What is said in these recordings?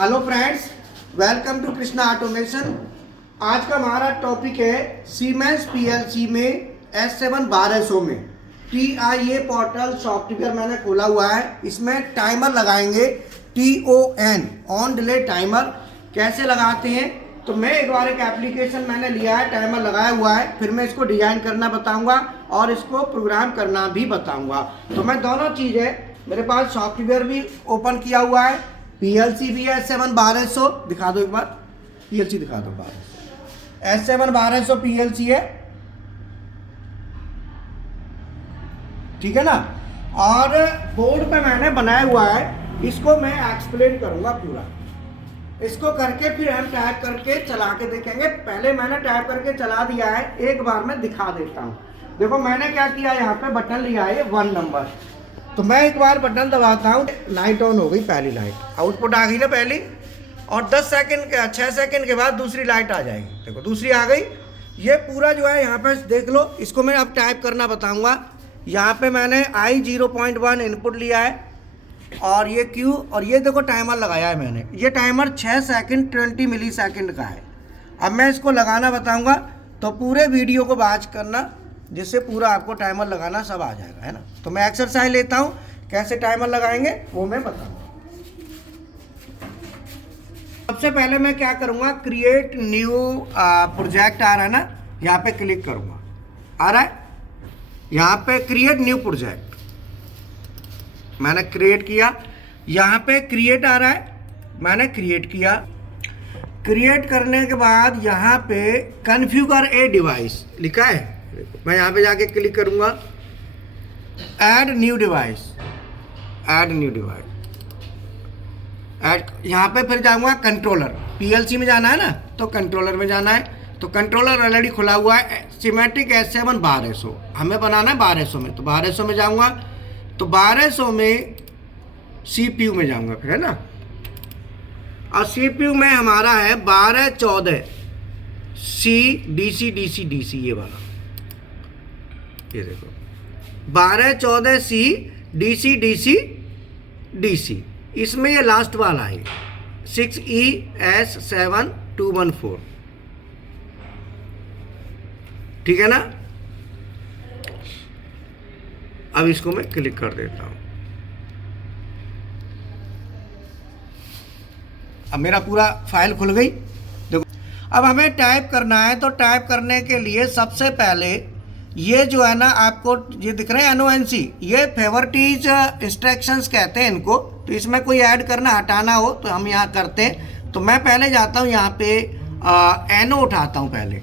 Hello friends, welcome to Krishna automation. आज का हमारा टॉपिक है सीमेंस पीएलसी में S7 1200 में TIA पोर्टल सॉफ्टवेयर मैंने खोला हुआ है। इसमें टाइमर लगाएंगे, TON ऑन डिले टाइमर कैसे लगाते हैं। तो मैं एक बार एक एप्लीकेशन मैंने लिया है, टाइमर लगाया हुआ है, फिर मैं इसको डिजाइन करना बताऊंगा और इसको प्रोग्राम करना भी बताऊंगा। तो मैं दोनों चीज़ें, मेरे पास सॉफ्टवेयर भी ओपन किया हुआ है, पीएलसी भी है S7 1200। दिखा दो एक बार, पीएलसी दिखा दो। S7 1200 पीएलसी है, ठीक है ना। और बोर्ड पे मैंने बनाया हुआ है, इसको मैं एक्सप्लेन करूंगा पूरा। इसको करके फिर हम टाइप करके चला के देखेंगे। पहले मैंने टाइप करके चला दिया है, एक बार मैं दिखा देता हूँ। देखो मैंने क्या किया, यहाँ पे बटन लिया है 1 नंबर। तो मैं एक बार बटन दबाता हूँ, लाइट ऑन हो गई, पहली लाइट आउटपुट आ गई ना पहली, और 10 सेकंड के 6 सेकंड के बाद दूसरी लाइट आ जाएगी। देखो दूसरी आ गई। ये पूरा जो है यहाँ पे देख लो। इसको मैं अब टाइप करना बताऊँगा। यहाँ पे मैंने I0.1 इनपुट लिया है और ये Q, और ये देखो टाइमर लगाया है मैंने। ये टाइमर 6 सेकंड 20 मिली सेकंड का है। अब मैं इसको लगाना बताऊँगा, तो पूरे वीडियो को वॉच करना, जिससे पूरा आपको टाइमर लगाना सब आ जाएगा, है ना। तो मैं एक्सरसाइज लेता हूँ, कैसे टाइमर लगाएंगे वो मैं बताऊँगा। सबसे पहले मैं क्या करूँगा, क्रिएट न्यू प्रोजेक्ट आ रहा है ना, यहाँ पे क्लिक करूँगा। आ रहा है यहाँ पे क्रिएट न्यू प्रोजेक्ट, मैंने क्रिएट किया। यहाँ पे क्रिएट आ रहा है, मैंने क्रिएट किया। क्रिएट करने के बाद यहाँ पे कॉन्फ़िगर ए डिवाइस लिखा है, मैं यहाँ पे जाके क्लिक करूँगा। Add new device, add new device, add. यहाँ पे फिर जाऊँगा कंट्रोलर, पीएलसी में जाना है ना, तो कंट्रोलर में जाना है। तो कंट्रोलर ऑलरेडी खुला हुआ है, सिमेट्रिक S7 1200, हमें बनाना है 1200 में। तो 1200 में जाऊँगा, तो 1200 में CPU में जाऊँगा फिर, है ना। और CPU में हमारा है 1214 C DC DC DC, ये वाला, ये देखो 1214 C DC DC DC। इसमें ये लास्ट वाला है 6ES7214, ठीक है ना। अब इसको मैं क्लिक कर देता हूं। अब मेरा पूरा फाइल खुल गई। देखो अब हमें टाइप करना है, तो टाइप करने के लिए सबसे पहले ये जो है ना, आपको ये दिख रहे हैं NONC, ये फेवरटीज इंस्ट्रक्शंस कहते हैं इनको। तो इसमें कोई ऐड करना हटाना हो तो हम यहाँ करते हैं। तो मैं पहले जाता हूँ यहाँ पे NO उठाता हूँ पहले।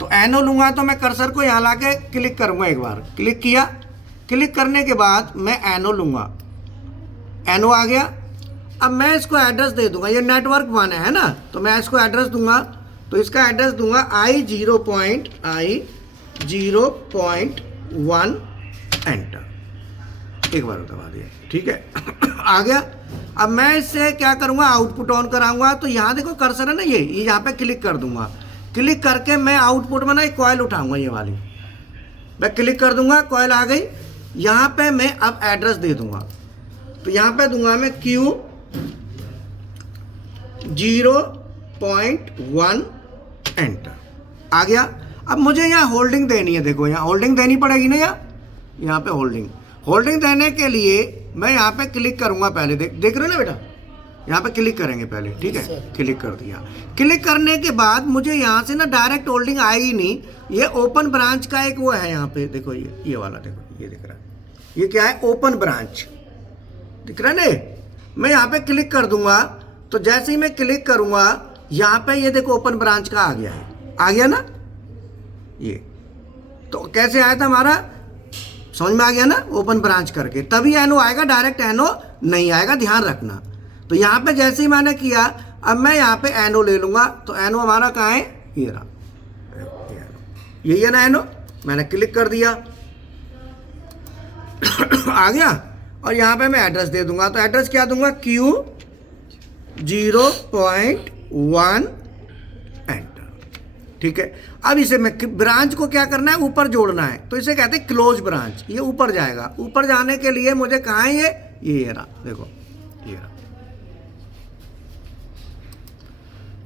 तो NO लूँगा, तो मैं कर्सर को यहाँ ला के क्लिक करूँगा। एक बार क्लिक किया, क्लिक करने के बाद मैं NO लूँगा, NO आ गया। अब मैं इसको एड्रेस दे दूँगा, ये नेटवर्क 1 है ना, तो मैं इसको एड्रेस दूँगा। तो इसका एड्रेस दूँगा I0.1 एंटर, एक बार दबा दिया, ठीक है। आ गया। अब मैं इससे क्या करूँगा, आउटपुट ऑन कराऊंगा। तो यहाँ देखो कर्सर है ना, ये यहाँ पे क्लिक कर दूंगा। क्लिक करके मैं आउटपुट में ना एक कॉइल उठाऊंगा, ये वाली मैं क्लिक कर दूंगा, कॉइल आ गई। यहाँ पे मैं अब एड्रेस दे दूंगा। तो यहाँ पे दूंगा मैं Q0.1 एंटर, आ गया। अब मुझे यहाँ होल्डिंग देनी है, देखो यहाँ होल्डिंग देनी पड़ेगी ना, यहाँ पे होल्डिंग देने के लिए मैं यहाँ पे क्लिक करूँगा पहले। देख रहे हो ना बेटा, यहाँ पे क्लिक करेंगे पहले, ठीक है। क्लिक कर दिया। क्लिक करने के बाद मुझे यहाँ से ना डायरेक्ट होल्डिंग आएगी नहीं, ये ओपन ब्रांच का एक वो है यहाँ पे, देखो ये वाला, देखो ये दिख रहा है, ये क्या है, ओपन ब्रांच दिख रहा है ना। मैं यहाँ पे क्लिक कर दूंगा। तो जैसे ही मैं क्लिक करूँगा, यहाँ पे ये देखो ओपन ब्रांच का आ गया है, आ गया ना ये। तो कैसे आया था हमारा, समझ में आ गया ना, ओपन ब्रांच करके तभी NO आएगा, डायरेक्ट NO नहीं आएगा, ध्यान रखना। तो यहाँ पे जैसे ही मैंने किया, अब मैं यहाँ पे NO ले लूँगा। तो NO हमारा कहाँ है, ये रहा, यही है ना NO। मैंने क्लिक कर दिया, आ गया। और यहाँ पे मैं एड्रेस दे दूंगा। तो एड्रेस क्या दूंगा, Q0.1 एंटर, ठीक है। अब इसे मैं ब्रांच को क्या करना है, ऊपर जोड़ना है। तो इसे कहते हैं क्लोज ब्रांच, ये ऊपर जाएगा। ऊपर जाने के लिए मुझे कहाँ है, ये रहा, देखो ये रहा,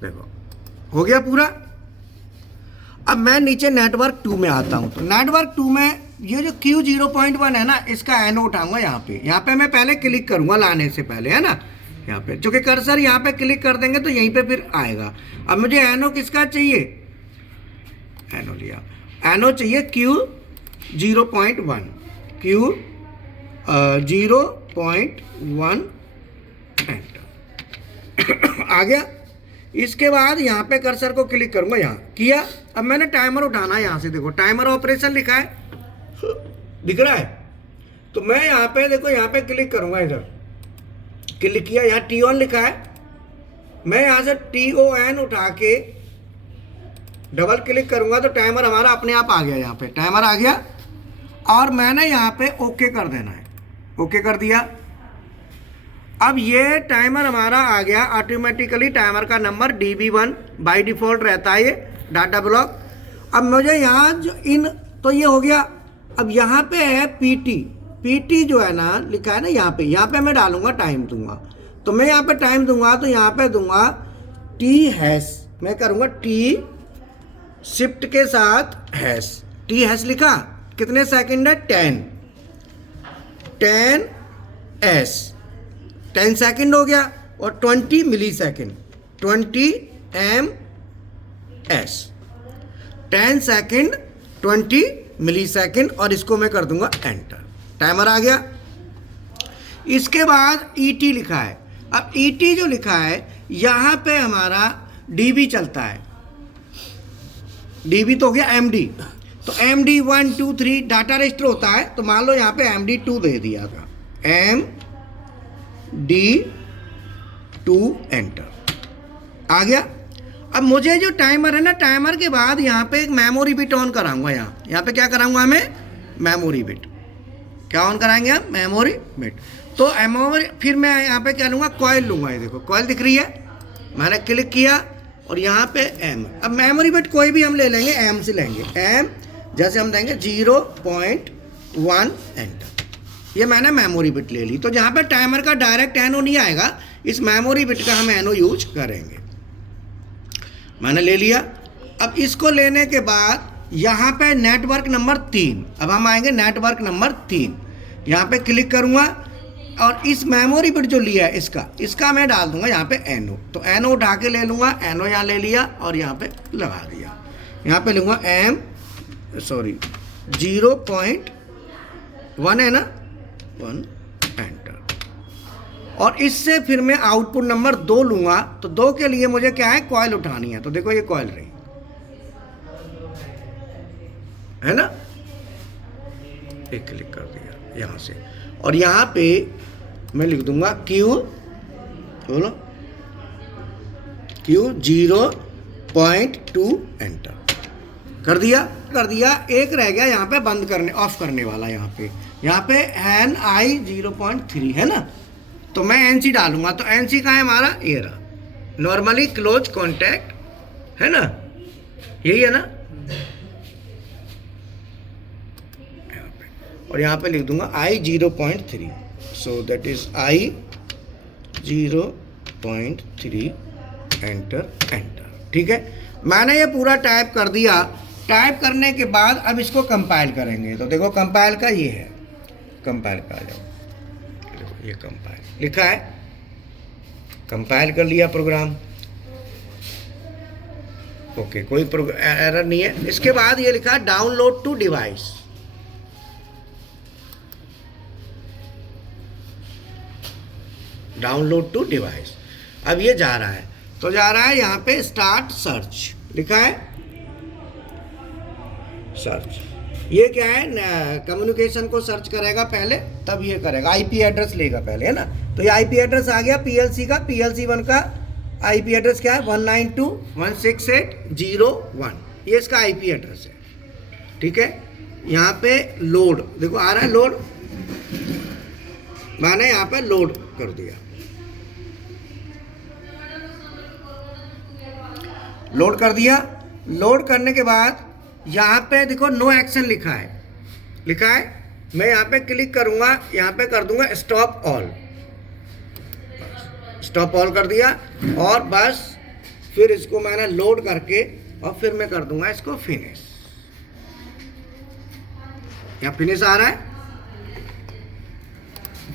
देखो हो गया पूरा। अब मैं नीचे नेटवर्क 2 में आता हूं, तो नेटवर्क 2 में ये जो Q0.1 है ना, इसका एनो उठाऊंगा यहाँ पे मैं पहले क्लिक करूंगा लाने से पहले, है ना, यहाँ पे चूंकि कर्सर यहाँ पे क्लिक कर देंगे तो यहीं पे फिर आएगा। अब मुझे एनो किसका चाहिए, एनो लिया, एनो चाहिए Q0.1, Q0.1 एंटर आ गया। इसके बाद यहाँ पे कर्सर को क्लिक करूंगा, यहाँ किया। अब मैंने टाइमर उठाना है यहाँ से, देखो टाइमर ऑपरेशन लिखा है, दिख रहा है। तो मैं यहाँ पे देखो यहाँ पे क्लिक करूंगा, इधर क्लिक किया, यहाँ T1 लिखा है, मैं यहाँ से TON उठा के डबल क्लिक करूंगा तो टाइमर हमारा अपने आप आ गया, यहाँ पे टाइमर आ गया। और मैंने यहाँ पे ओके कर देना है, ओके कर दिया। अब ये टाइमर हमारा आ गया ऑटोमेटिकली, टाइमर का नंबर DB1 बाय डिफ़ॉल्ट रहता है ये डाटा ब्लॉक। अब मुझे यहाँ जो तो ये हो गया। अब यहाँ पे है PT जो है ना लिखा है ना, यहाँ पे मैं डालूंगा टाइम दूंगा। तो मैं यहाँ पे टाइम दूंगा तो यहाँ पे दूंगा T#, मैं करूँगा T शिफ्ट के साथ हैश, T# लिखा, कितने सेकंड है, 10 सेकंड हो गया। और 20 मिली सेकंड, 20 ms, 10 सेकंड 20 मिली सेकंड, और इसको मैं कर दूंगा एंटर, टाइमर आ गया। इसके बाद ET लिखा है। अब ET जो लिखा है यहाँ पे हमारा DB चलता है, DB तो हो गया MD, तो MD 1 2 3 डाटा रजिस्टर होता है। तो मान लो यहाँ पे MD2 दे दिया था, MD2 एंटर आ गया। अब मुझे जो टाइमर है ना, टाइमर के बाद यहाँ पे एक मेमोरी बिट ऑन कराऊंगा, यहाँ पे क्या कराऊंगा, हमें मेमोरी बिट, क्या ऑन कराएंगे हम, मेमोरी बिट। तो मेमोरी, फिर मैं यहाँ पे क्या लूँगा, कॉइल लूँगा, ये देखो कॉइल दिख रही है, मैंने क्लिक किया और यहाँ पे M। अब मेमोरी बिट कोई भी हम ले लेंगे, M से लेंगे, M जैसे हम देंगे 0.1 एंटर, ये मैंने मेमोरी बिट ले ली। तो जहाँ पे टाइमर का डायरेक्ट एनो नहीं आएगा, इस मेमोरी बिट का हम एनो यूज करेंगे, मैंने ले लिया। अब इसको लेने के बाद यहाँ पे नेटवर्क नंबर 3, अब हम आएंगे नेटवर्क नंबर 3, यहाँ पे क्लिक करूँगा और इस मेमोरी बिट जो लिया है इसका मैं डाल दूंगा यहाँ पे एनो। तो एनो उठा के ले लूँगा, एनो यहाँ ले लिया और यहाँ पे लगा दिया। यहाँ पे लूँगा 0.1 है ना, 1 एंटर। और इससे फिर मैं आउटपुट नंबर 2 लूँगा। तो 2 के लिए मुझे क्या है, कॉइल उठानी है। तो देखो ये कॉइल रही है ना, एक क्लिक कर दिया यहाँ से, और यहाँ पे मैं लिख दूंगा बोलो Q0.2 एंटर कर दिया। एक रह गया यहाँ पे बंद करने, ऑफ करने वाला, यहाँ पे NI 0.3 है ना, तो मैं NC डालूंगा। तो NC का है हमारा, ये रहा, नॉर्मली क्लोज कॉन्टैक्ट है ना, यही है ना। और यहाँ पे लिख दूंगा I 0.3, so that is I 0.3 enter. ठीक है, मैंने ये पूरा टाइप कर दिया। टाइप करने के बाद अब इसको कंपाइल करेंगे। तो देखो कंपाइल का ये है, कंपाइल का आ जाओ, देखो ये कंपाइल लिखा है, कंपाइल कर लिया प्रोग्राम, ओके, कोई एरर नहीं है। इसके बाद ये लिखा है download to device, download to device. अब ये जा रहा है, तो जा रहा है यहाँ पे स्टार्ट सर्च लिखा है, सर्च। ये क्या है, कम्युनिकेशन को सर्च करेगा पहले, तब ये करेगा, आईपी एड्रेस लेगा पहले, है ना। तो ये आईपी एड्रेस आ गया PLC का, PLC1 का आईपी एड्रेस क्या है, 192.168.0.1, ये इसका आईपी एड्रेस है। ठीक है, यहाँ पे लोड देखो आ रहा है, लोड, मैंने यहाँ पे लोड कर दिया, लोड कर दिया। लोड करने के बाद यहाँ पे देखो नो एक्शन लिखा है, मैं यहाँ पे क्लिक करूँगा, यहाँ पे कर दूंगा स्टॉप ऑल, स्टॉप ऑल कर दिया। और बस फिर इसको मैंने लोड करके और फिर मैं कर दूंगा इसको फिनिश। क्या फिनिश आ रहा है?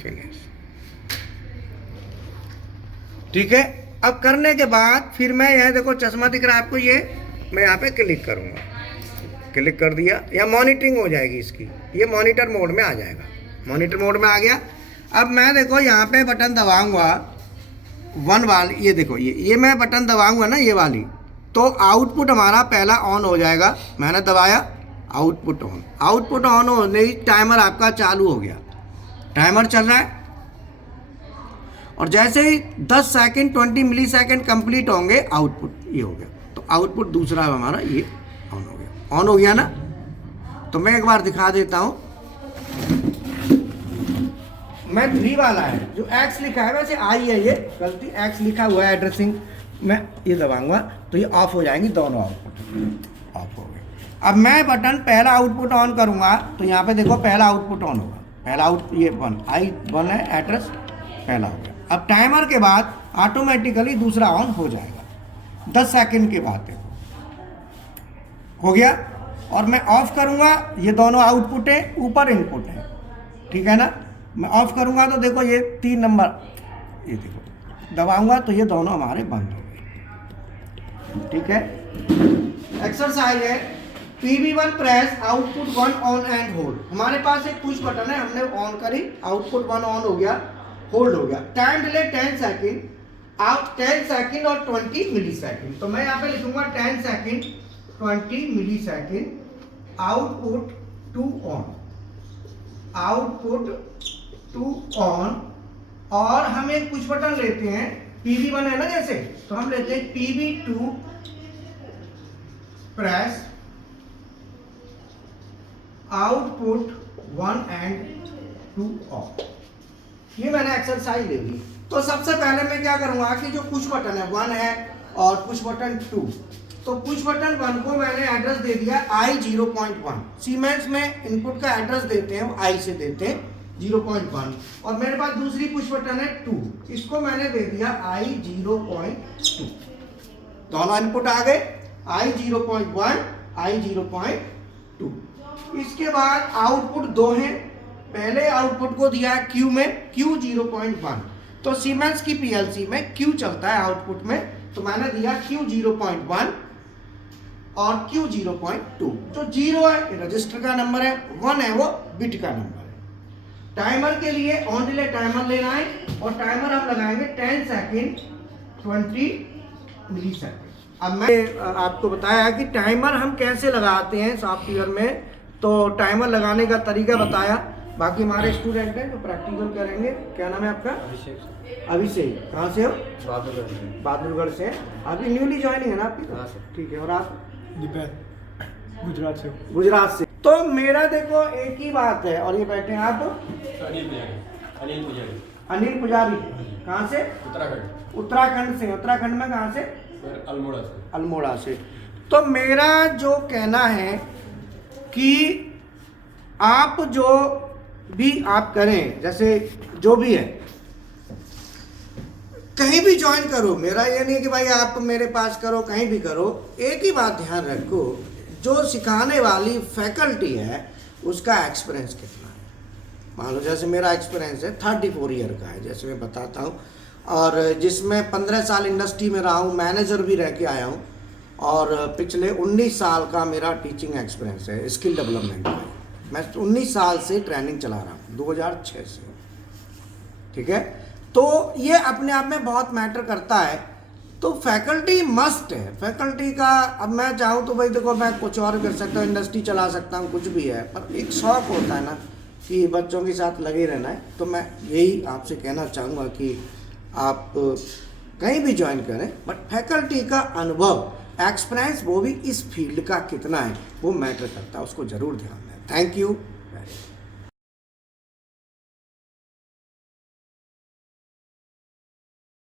फिनिश। ठीक है। अब करने के बाद फिर मैं यह देखो चश्मा दिख रहा है आपको, ये मैं यहाँ पे क्लिक करूंगा, क्लिक कर दिया, या मॉनिटरिंग हो जाएगी इसकी, ये मॉनिटर मोड में आ जाएगा। मॉनिटर मोड में आ गया। अब मैं देखो यहाँ पे बटन दबाऊंगा वन वाली, ये देखो ये मैं बटन दबाऊंगा ना ये वाली, तो आउटपुट हमारा पहला ऑन हो जाएगा। मैंने दबाया, आउटपुट ऑन। आउटपुट ऑन होने ही टाइमर आपका चालू हो गया, टाइमर चल रहा है। और जैसे ही 10 सेकंड 20 मिली सेकंड कंप्लीट होंगे, आउटपुट ये हो गया। तो आउटपुट दूसरा हमारा ये ऑन हो गया। ऑन हो गया ना? तो मैं एक बार दिखा देता हूं। मैं 3 वाला है, जो X लिखा है वैसे आई है, ये गलती X लिखा हुआ है एड्रेसिंग। मैं ये दबाऊंगा तो ये ऑफ हो जाएंगी, दोनों आउटपुट ऑफ हो गए। अब मैं बटन पहला आउटपुट ऑन करूंगा तो यहाँ पे देखो पहला आउटपुट ऑन होगा। पहला आउट ये 1 है, एड्रेस पहला हो गया। अब टाइमर के बाद ऑटोमेटिकली दूसरा ऑन हो जाएगा 10 सेकंड के बाद। देखो हो गया। और मैं ऑफ करूंगा, ये दोनों आउटपुट है, ऊपर इनपुट है, ठीक है ना। मैं ऑफ करूंगा तो देखो ये 3 नंबर, ये देखो दबाऊंगा तो ये दोनों हमारे बंद हो गए। ठीक है। एक्सरसाइज है PB1 press output 1 on and hold. हमारे पास एक पुश बटन है, हमने ऑन करी, आउटपुट 1 ऑन हो गया, होल्ड हो गया। Time delay 10 second, out 10 second और 20 मिली सेकंड। तो मैं यहाँ पे लिखूंगा 10 second 20 millisecond, output 2 on, output 2 on. और हम एक पुश बटन लेते हैं, PB1 है ना जैसे, तो हम लेते हैं PB2 press output 1 and 2 of. ये मैंने एक्सरसाइज ले ली। तो सबसे पहले मैं क्या करूंगा कि जो पुश बटन है 1 है और पुश बटन 2, तो पुश बटन 1 को मैंने एड्रेस दे दिया I0.1। सीमेंस में इनपुट का एड्रेस देते हैं, I से देते हैं 0.1। और मेरे पास दूसरी पुश बटन है 2, इसको मैंने दे दिया I0.2। दोनों इनपुट आ गए, I0.1 I0.2। इसके बाद आउटपुट 2 है, पहले आउटपुट को दिया है Q में, Q0.1। तो सीमेंस की PLC में Q चलता है आउटपुट में, तो मैंने दिया Q0.1 और Q0.2। जो 0 है ये रजिस्टर का नंबर है, 1 है वो बिट का नंबर है। टाइमर के लिए ऑन डिले टाइमर लेना है, और टाइमर हम लगाएंगे 10 सेकंड 20 मिली सेकंड। अब मैं आपको बताया कि टाइमर हम कैसे लगाते हैं सॉफ्टवेयर में, तो टाइमर लगाने का तरीका बताया। बाकी हमारे स्टूडेंट हैं जो प्रैक्टिकल करेंगे। क्या नाम है आपका? अभिषेक। कहाँ से हो? बहादुरगढ़ से। अभी न्यूली ज्वाइनिंग है ना आपकी? ठीक है। और आप? गुजरात से। गुजरात से। तो मेरा देखो एक ही बात है। और ये बैठे हैं आप? अनिल पुजारी। अनिल पुजारी। कहाँ से? उत्तराखंड। उत्तराखंड से। उत्तराखंड में कहाँ से? अल्मोड़ा से। अल्मोड़ा से। तो मेरा जो कहना है कि आप जो भी आप करें, जैसे जो भी है, कहीं भी ज्वाइन करो, मेरा ये नहीं कि भाई आप मेरे पास करो, कहीं भी करो, एक ही बात ध्यान रखो, जो सिखाने वाली फैकल्टी है उसका एक्सपीरियंस कितना है। मान लो जैसे मेरा एक्सपीरियंस है 34 ईयर का है, जैसे मैं बताता हूँ, और जिसमें 15 साल इंडस्ट्री में रहा हूँ, मैनेजर भी रह के आया हूँ, और पिछले 19 साल का मेरा टीचिंग एक्सपीरियंस है स्किल डेवलपमेंट का। मैं 19 साल से ट्रेनिंग चला रहा हूँ, 2006 से। ठीक है। तो ये अपने आप में बहुत मैटर करता है। तो फैकल्टी मस्ट है। फैकल्टी का अब मैं चाहूँ तो भाई देखो मैं कुछ और कर सकता हूँ, इंडस्ट्री चला सकता हूँ, कुछ भी है, पर एक शौक होता है ना कि बच्चों के साथ लगे रहना है। तो मैं यही आपसे कहना चाहूँगा कि आप कहीं भी ज्वाइन करें, बट फैकल्टी का अनुभव, एक्सपीरियंस, वो भी इस फील्ड का कितना है वो मैटर करता है, उसको ज़रूर ध्यान दें। Thank you.